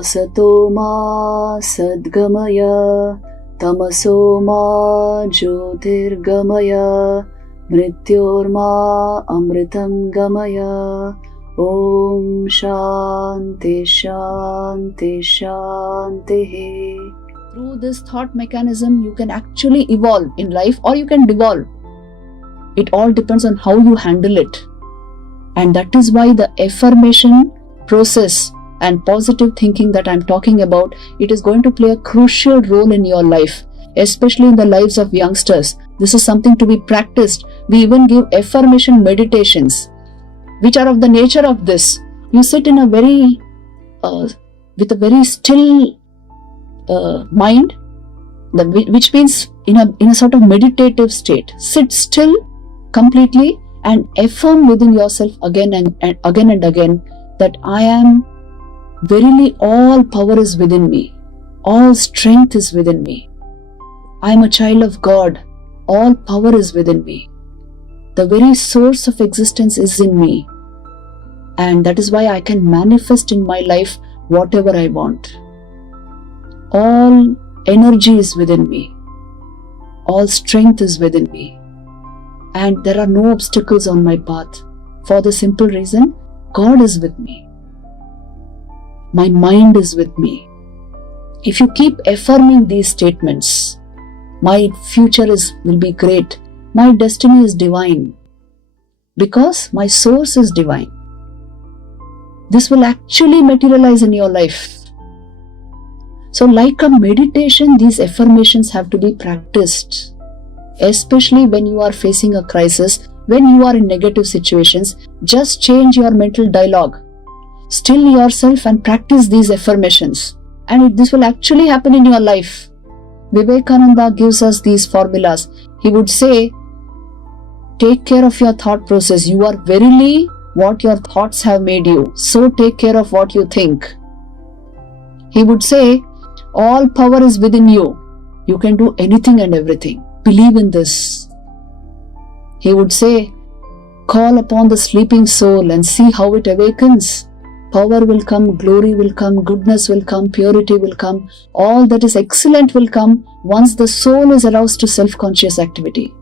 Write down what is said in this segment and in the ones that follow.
Asato ma sadgamaya, tamaso ma jyotirgamaya, mrityorma amritam gamaya. Om Shanti Shanti Shanti. Through this thought mechanism, you can actually evolve in life or you can devolve. It all depends on how you handle it. And that is why the affirmation process and positive thinking that I'm talking about, it is going to play a crucial role in your life, especially in the lives of youngsters. This is something to be practiced. We even give affirmation meditations, which are of the nature of this. You sit in a very, with a very still mind, which means in a sort of meditative state. Sit still completely and affirm within yourself again and again that I am verily, all power is within me, all strength is within me. I am a child of God, all power is within me. The very source of existence is in me, and that is why I can manifest in my life whatever I want. All energy is within me, all strength is within me, and there are no obstacles on my path, for the simple reason God is with me. My mind is with me. If you keep affirming these statements, my future will be great, my destiny is divine, because my source is divine. This will actually materialize in your life. So like a meditation, these affirmations have to be practiced, especially when you are facing a crisis, when you are in negative situations. Just change your mental dialogue. Still yourself and practice these affirmations, and this will actually happen in your life. Vivekananda gives us these formulas. He would say, take care of your thought process. You are verily what your thoughts have made you, so take care of what you think. He would say, all power is within you. You can do anything and everything. Believe in this. He would say, call upon the sleeping soul and see how it awakens. Power will come, glory will come, goodness will come, purity will come. All that is excellent will come once the soul is aroused to self-conscious activity.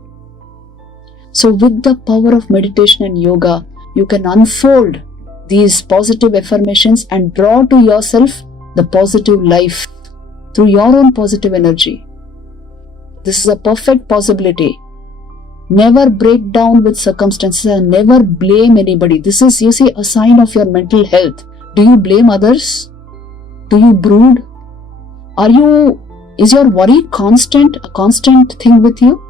So with the power of meditation and yoga, you can unfold these positive affirmations and draw to yourself the positive life through your own positive energy. This is a perfect possibility. Never break down with circumstances and never blame anybody. This is, you see, a sign of your mental health. Do you blame others? Do you brood? Is your worry a constant thing with you?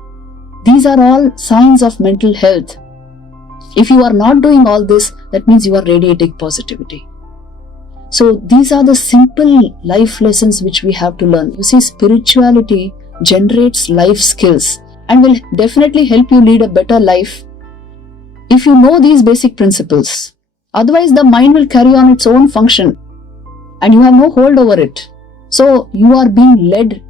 These are all signs of mental health. If you are not doing all this, that means you are radiating positivity. So these are the simple life lessons which we have to learn. You see, spirituality generates life skills and will definitely help you lead a better life if you know these basic principles. Otherwise, the mind will carry on its own function and you have no hold over it. So you are being led.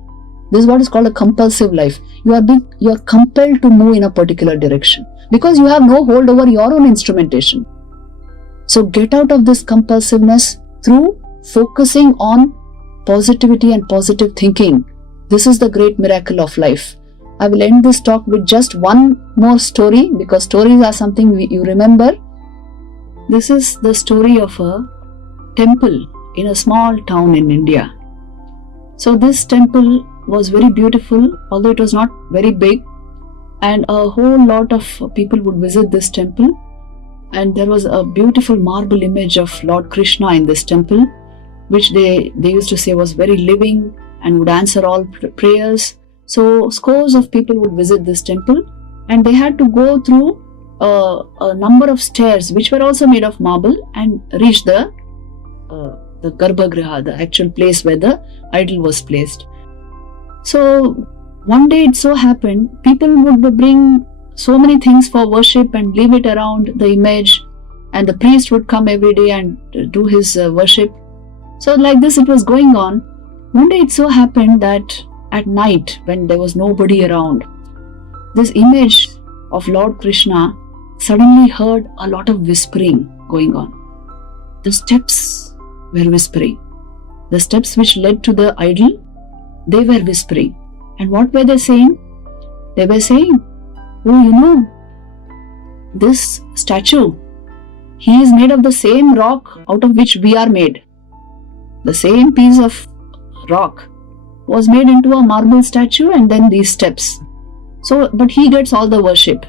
This is what is called a compulsive life. You are compelled to move in a particular direction because you have no hold over your own instrumentation. So get out of this compulsiveness through focusing on positivity and positive thinking. This is the great miracle of life. I will end this talk with just one more story, because stories are something you remember. This is the story of a temple in a small town in India. So this temple was very beautiful, although it was not very big, and a whole lot of people would visit this temple. And there was a beautiful marble image of Lord Krishna in this temple, which they used to say was very living and would answer all prayers. So scores of people would visit this temple, and they had to go through a number of stairs which were also made of marble and reach the Garbhagriha, the actual place where the idol was placed. So one day it so happened, people would bring so many things for worship and leave it around the image, and the priest would come every day and do his worship. So like this it was going on. One day it so happened that at night, when there was nobody around, this image of Lord Krishna suddenly heard a lot of whispering going on. The steps were whispering. the steps which led to the idol, they were whispering. And what were they saying? They were saying, oh, this statue, he is made of the same rock out of which we are made. The same piece of rock was made into a marble statue and then these steps. So, but he gets all the worship.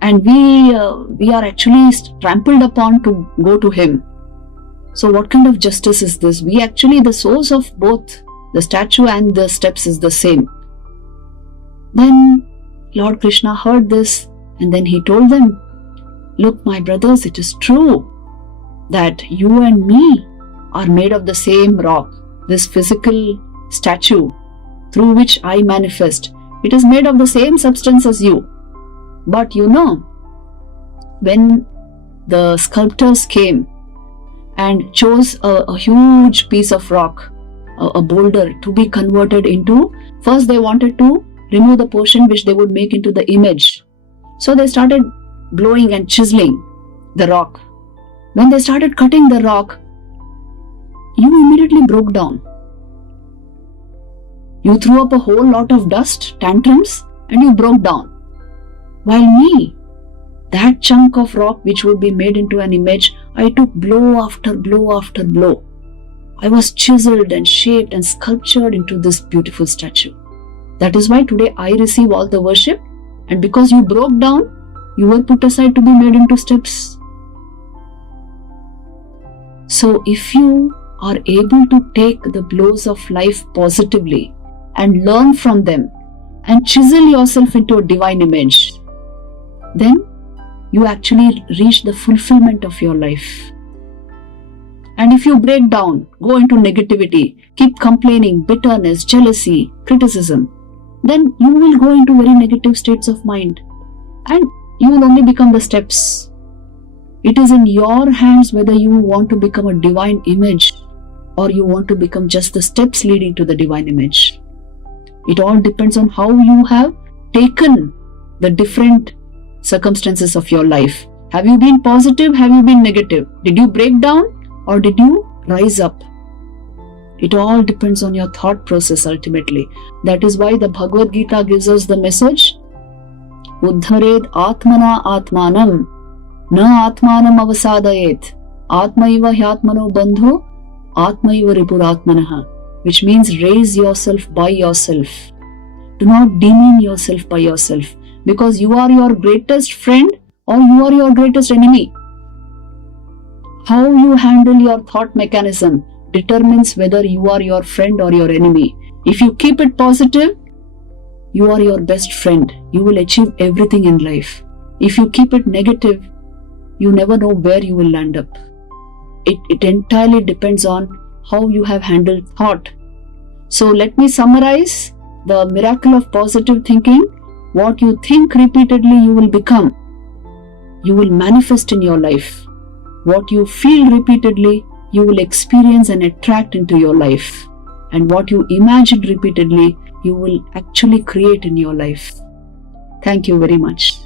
And we are actually trampled upon to go to him. So what kind of justice is this? We actually, the source of both the statue and the steps is the same. Then Lord Krishna heard this and then he told them, look, my brothers, it is true that you and me are made of the same rock. This physical statue through which I manifest, it is made of the same substance as you. But when the sculptors came and chose a huge piece of rock, a boulder, to be converted into, first they wanted to remove the portion which they would make into the image. So they started blowing and chiseling the rock. When they started cutting the rock, you immediately broke down. You threw up a whole lot of dust, tantrums, and you broke down. While me, that chunk of rock which would be made into an image, I took blow after blow after blow. I was chiseled and shaped and sculptured into this beautiful statue. That is why today I receive all the worship, and because you broke down, you were put aside to be made into steps. So if you are able to take the blows of life positively and learn from them and chisel yourself into a divine image, then you actually reach the fulfillment of your life. And if you break down, go into negativity, keep complaining, bitterness, jealousy, criticism, then you will go into very negative states of mind and you will only become the steps. It is in your hands whether you want to become a divine image or you want to become just the steps leading to the divine image. It all depends on how you have taken the different circumstances of your life. Have you been positive? Have you been negative? Did you break down or did you rise up? It all depends on your thought process ultimately. That is why the Bhagavad Gita gives us the message, Uddhared Atmana Atmanam Na Atmanam Avasadayet Atmaiva Hyatmano Bandhu Atmaiva Ripuratmanaha, which means raise yourself by yourself. Do not demean yourself by yourself, because you are your greatest friend or you are your greatest enemy. How you handle your thought mechanism determines whether you are your friend or your enemy. If you keep it positive, you are your best friend. You will achieve everything in life. If you keep it negative, you never know where you will land up. It entirely depends on how you have handled thought. So let me summarize the miracle of positive thinking. What you think repeatedly, you will become. You will manifest in your life. What you feel repeatedly, you will experience and attract into your life. And what you imagine repeatedly, you will actually create in your life. Thank you very much.